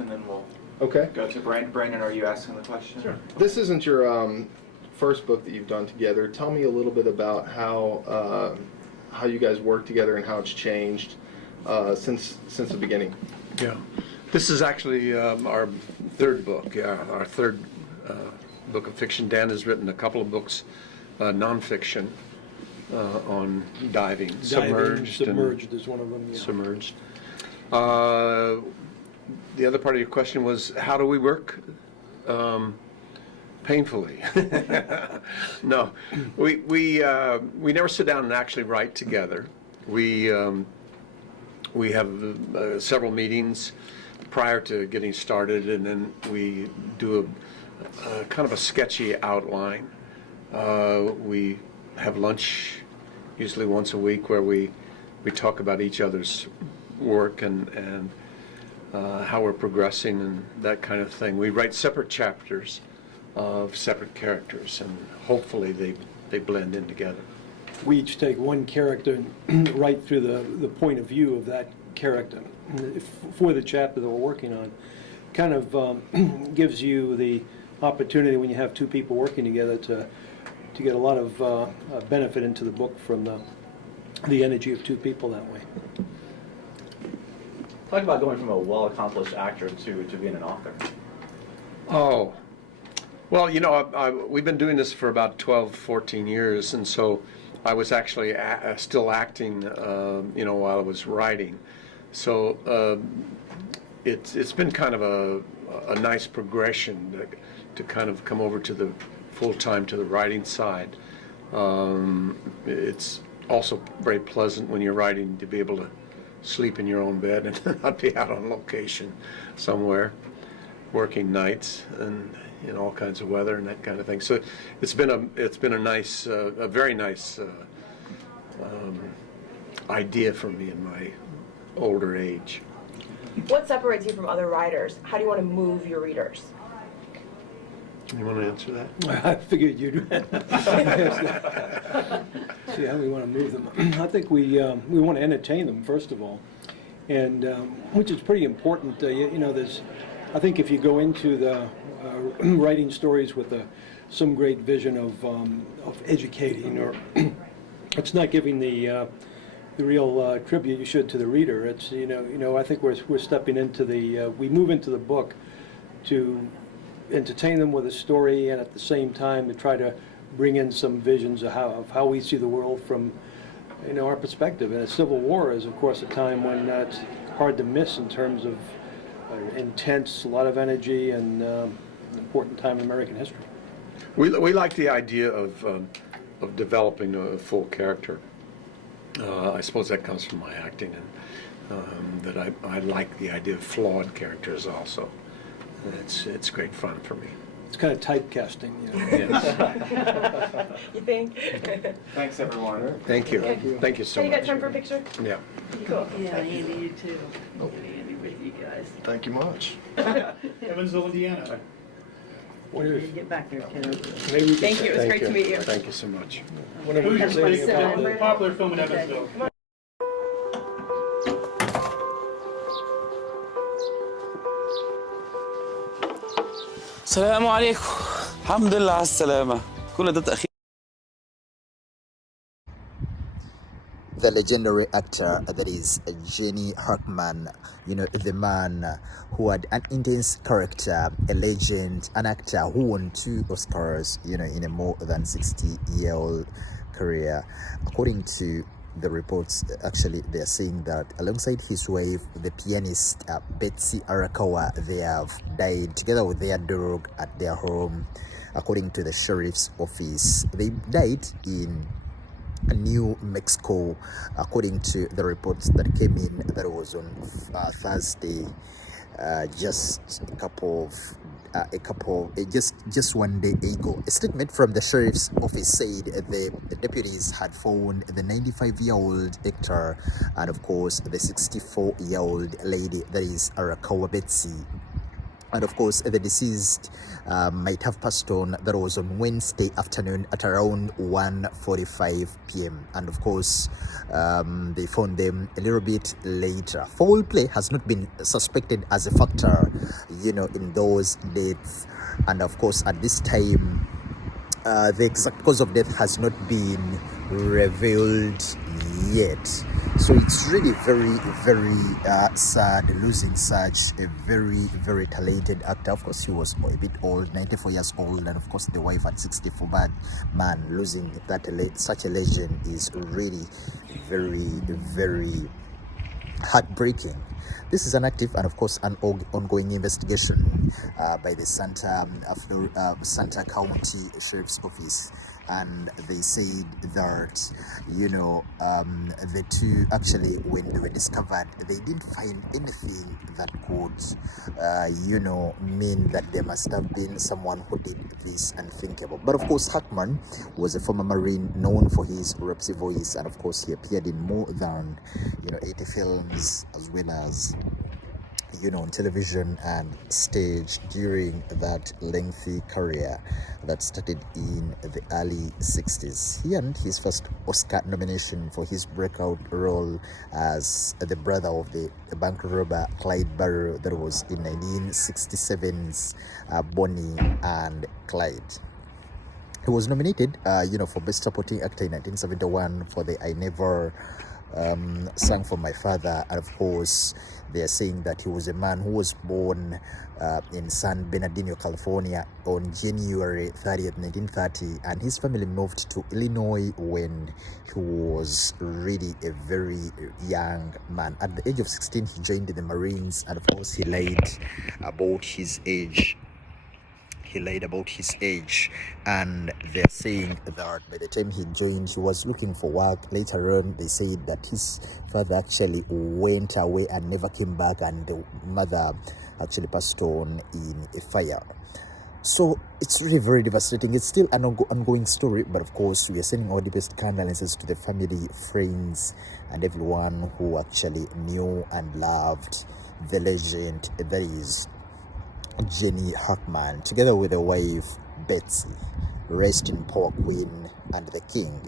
and then we'll Okay. go to Brandon. Brandon, are you asking the question? Sure. This isn't your first book that you've done together. Tell me a little bit about how you guys work together and how it's changed since the beginning. Yeah, this is actually our third book. Yeah, our third book of fiction. Dan has written a couple of books, nonfiction, on diving. Submerged is one of them. Yeah. Submerged. The other part of your question was, how do we work? Painfully. No, we never sit down and actually write together. We have several meetings prior to getting started, and then we do a kind of a sketchy outline. We have lunch usually once a week where we talk about each other's work and how we're progressing and that kind of thing. We write separate chapters of separate characters, and hopefully they blend in together. We each take one character and write through the point of view of that character for the chapter that we're working on. Kind of gives you the opportunity when you have two people working together to get a lot of benefit into the book from the energy of two people that way. Talk about going from a well-accomplished actor to being an author. Oh, well, you know, we've been doing this for about 12, 14 years, and so I was actually still acting, you know, while I was writing. So it's been kind of a nice progression to kind of come over to the full-time to the writing side. It's also very pleasant when you're writing to be able to sleep in your own bed and not be out on location somewhere, working nights and in all kinds of weather and that kind of thing. So it's been a nice, a very nice idea for me in my older age. What separates you from other writers? How do you want to move your readers? You want to answer that? I figured you'd see how we want to move them. I think we want to entertain them first of all, and which is pretty important. You know, I think if you go into the writing stories with some great vision of educating, or it's not giving the real tribute you should to the reader. It's you know I think we're stepping into we move into the book to entertain them with a story, and at the same time to try to bring in some visions of how we see the world from our perspective. And a Civil War is of course a time when it's hard to miss in terms of intense, a lot of energy, and an important time in American history. We like the idea of developing a full character. I suppose that comes from my acting, and that I like the idea of flawed characters also. It's great fun for me. It's kind of typecasting. Yes. You think? Thanks, everyone. Thank you. Thank you so Hey, much. you got time for a picture? Yeah. Cool. Yeah, Andy, you too. Andy with you guys. Thank you much. Evansville, Indiana. Get back there, kiddo. Thank you. It was great to meet you. Thank you so much. Hoosiers pretty So- popular film in Evansville. السلام عليكم. الحمد لله على السلامة. كل ده تأخير. The legendary actor that is Jenny Hackman, the man who had an intense character, a legend, an actor who won 2 Oscars, in a more than 60-year-old career. According to the reports, actually, they're saying that alongside his wife, the pianist Betsy Arakawa, they have died together with their dog at their home. According to the sheriff's office, they died in New Mexico. According to the reports that came in, that was on Thursday, just just one day ago. A statement from the sheriff's office said the deputies had found the 95-year-old actor and of course the 64-year-old lady, that is Arakawa Betsy, And of course, the deceased might have passed on. That was on Wednesday afternoon at around 1:45 p.m. And of course, they found them a little bit later. Foul play has not been suspected as a factor, in those deaths. And of course, at this time, the exact cause of death has not been revealed yet. So it's really very, very sad losing such a very, very talented actor. Of course, he was a bit old, 94 years old, and of course the wife at 64. But man, losing such a legend is really very, very heartbreaking. This is an active and of course an ongoing investigation by the Santa County Sheriff's Office, and they said that the two actually, when they were discovered, they didn't find anything that could mean that there must have been someone who did this unthinkable. But of course, Hackman was a former Marine known for his raspy voice, and of course he appeared in more than 80 films, as well as on television and stage during that lengthy career that started in the early 60s. He earned his first Oscar nomination for his breakout role as the brother of the bank robber Clyde Barrow. That was in 1967's Bonnie and Clyde. He was nominated for Best Supporting Actor in 1971 for the I Never Sang for My Father. And of course, they are saying that he was a man who was born in San Bernardino, California on January 30th, 1930, and his family moved to Illinois when he was really a very young man. At the age of 16, he joined the Marines, and of course, he lied about his age. And they're saying that by the time he joined, he was looking for work. Later on, they said that his father actually went away and never came back, and the mother actually passed on in a fire. So it's really very devastating. It's still an ongoing story, but of course, we are sending our deepest condolences to the family, friends, and everyone who actually knew and loved the legend that is Jenny Hackman, together with the wife Betsy. Rest in power, Queen and the King.